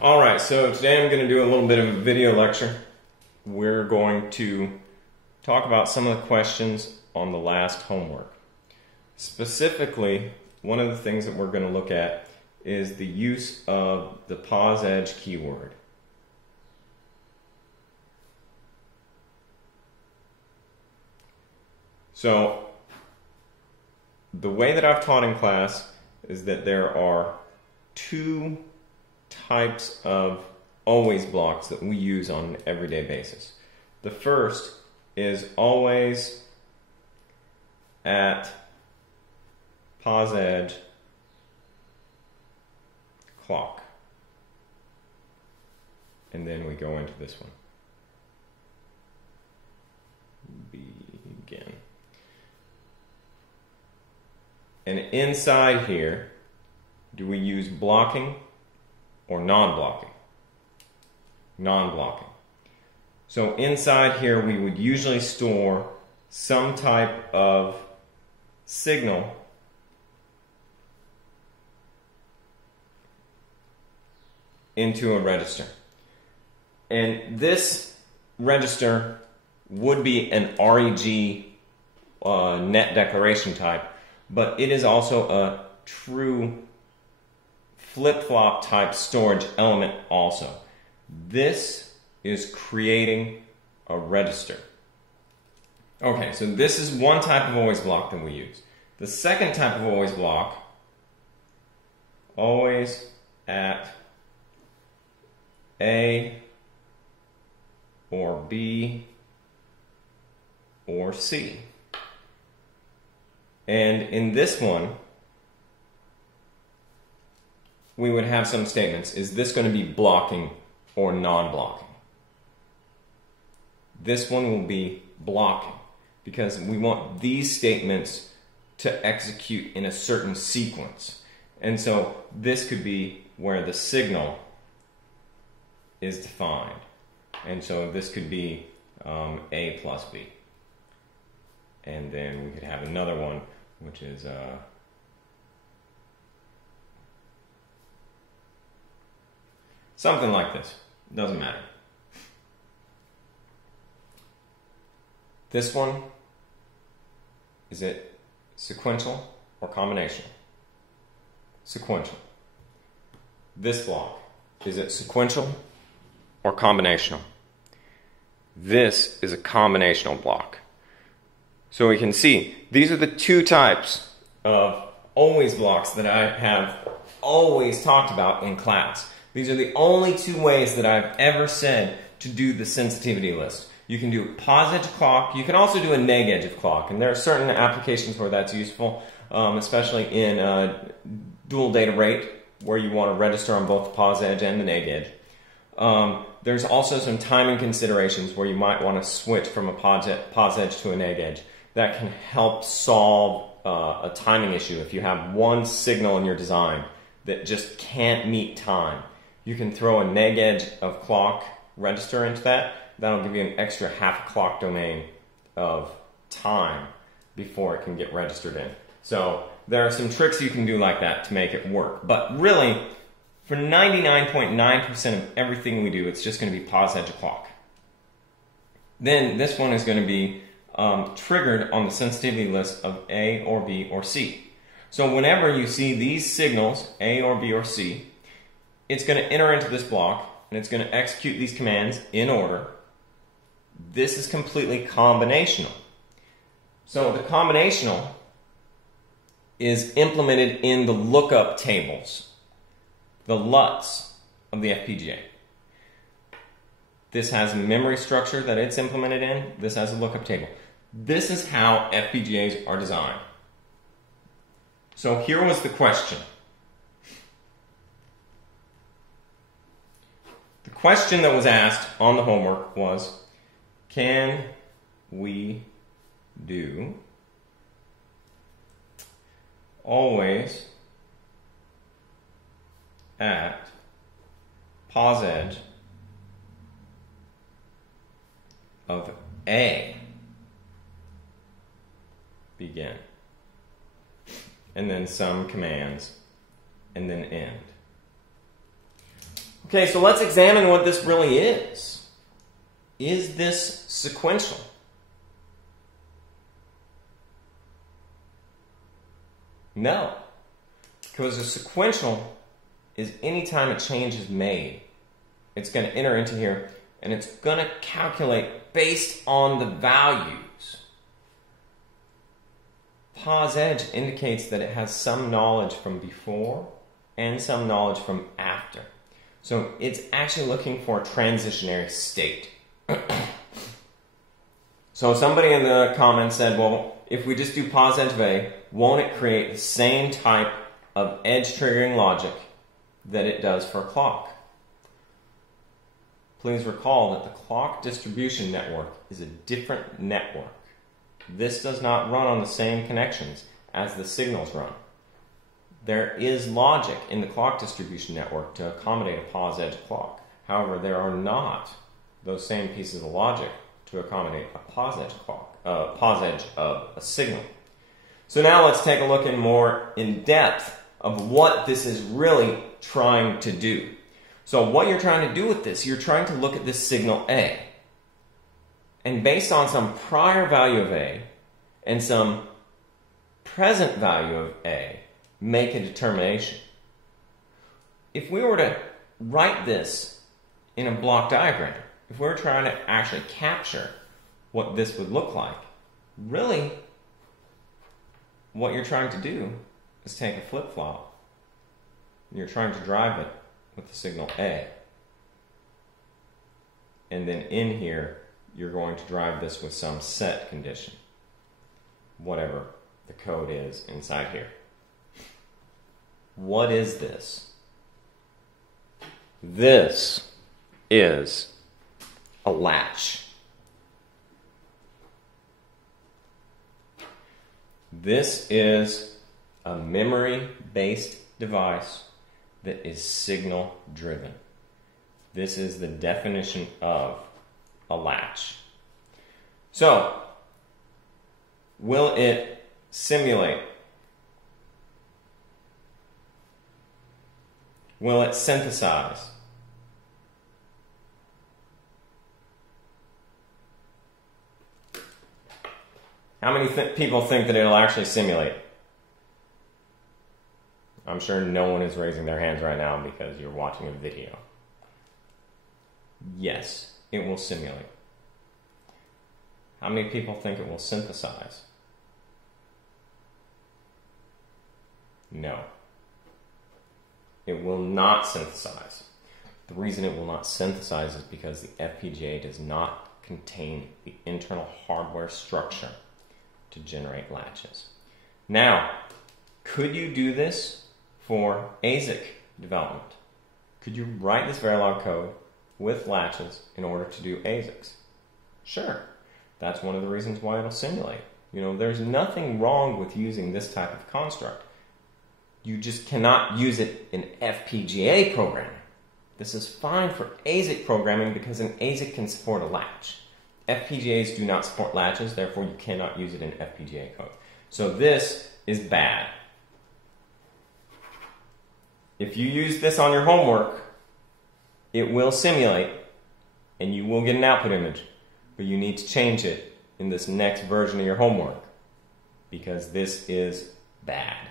Alright, so today I'm going to do a little bit of a video lecture. We're going to talk about some of the questions on the last homework. Specifically, one of the things that we're going to look at is the use of the Posedge keyword. So, the way that I've taught in class is that there are two types of always blocks that we use on an everyday basis. The first is always at Posedge clock. And then we go into this one. Begin. And inside here, do we use blocking or non-blocking? Non-blocking. So inside here we would usually store some type of signal into a register. And this register would be an REG net declaration type, but it is also a true flip-flop type storage element also. This is creating a register. Okay, so this is one type of always block that we use. The second type of always block, always at A or B or C. And in this one, we would have some statements. Is this going to be blocking or non-blocking? This one will be blocking because we want these statements to execute in a certain sequence. And so this could be where the signal is defined. And so this could be A plus B. And then we could have another one which is something like this. Doesn't matter. This one, is it sequential or combinational? Sequential. This block, is it sequential or combinational? This is a combinational block. So we can see these are the two types of always blocks that I have always talked about in class. These are the only two ways that I've ever said to do the sensitivity list. You can do Posedge clock. You can also do a neg edge of clock, and there are certain applications where that's useful, especially in dual data rate, where you want to register on both the Posedge and the neg edge. There's also some timing considerations where you might want to switch from a Posedge to a neg edge. That can help solve a timing issue. If you have one signal in your design that just can't meet time, you can throw a neg edge of clock register into that. That'll give you an extra half a clock domain of time before it can get registered in. So there are some tricks you can do like that to make it work. But really, for 99.9% of everything we do, it's just going to be Posedge clock. Then this one is going to be triggered on the sensitivity list of A or B or C. So whenever you see these signals, A or B or C, it's going to enter into this block and it's going to execute these commands in order. This is completely combinational. So the combinational is implemented in the lookup tables, the LUTs of the FPGA. This has a memory structure that it's implemented in. This has a lookup table. This is how FPGAs are designed. So here was the question. The question that was asked on the homework was, can we do always at Posedge of A begin, and then some commands, and then end. Okay, so let's examine what this really is. Is this sequential? No, because a sequential is any time a change is made, it's going to enter into here and it's going to calculate based on the values. Posedge indicates that it has some knowledge from before and some knowledge from after. So it's actually looking for a transitionary state. So somebody in the comments said, well, if we just do Posedge of A, won't it create the same type of edge triggering logic that it does for a clock? Please recall that the clock distribution network is a different network. This does not run on the same connections as the signals run. There is logic in the clock distribution network to accommodate a Posedge clock. However, there are not those same pieces of logic to accommodate a Posedge clock, Posedge of a signal. So now let's take a look in depth of what this is really trying to do. So what you're trying to do with this, you're trying to look at this signal A. And based on some prior value of A and some present value of A, make a determination. If we were to write this in a block diagram, if we were trying to actually capture what this would look like, really what you're trying to do is take a flip-flop and you're trying to drive it with the signal A. And then in here, you're going to drive this with some set condition, whatever the code is inside here. What is this? This is a latch. This is a memory-based device that is signal-driven. This is the definition of a latch. So, will it simulate? Will it synthesize? How many people think that it'll actually simulate? I'm sure no one is raising their hands right now because you're watching a video. Yes, it will simulate. How many people think it will synthesize? No. It will not synthesize. The reason it will not synthesize is because the FPGA does not contain the internal hardware structure to generate latches. Now, could you do this for ASIC development? Could you write this Verilog code with latches in order to do ASICs? Sure. That's one of the reasons why it'll simulate. You know, there's nothing wrong with using this type of construct. You just cannot use it in FPGA programming. This is fine for ASIC programming because an ASIC can support a latch. FPGAs do not support latches, therefore you cannot use it in FPGA code. So this is bad. If you use this on your homework, it will simulate and you will get an output image, but you need to change it in this next version of your homework because this is bad.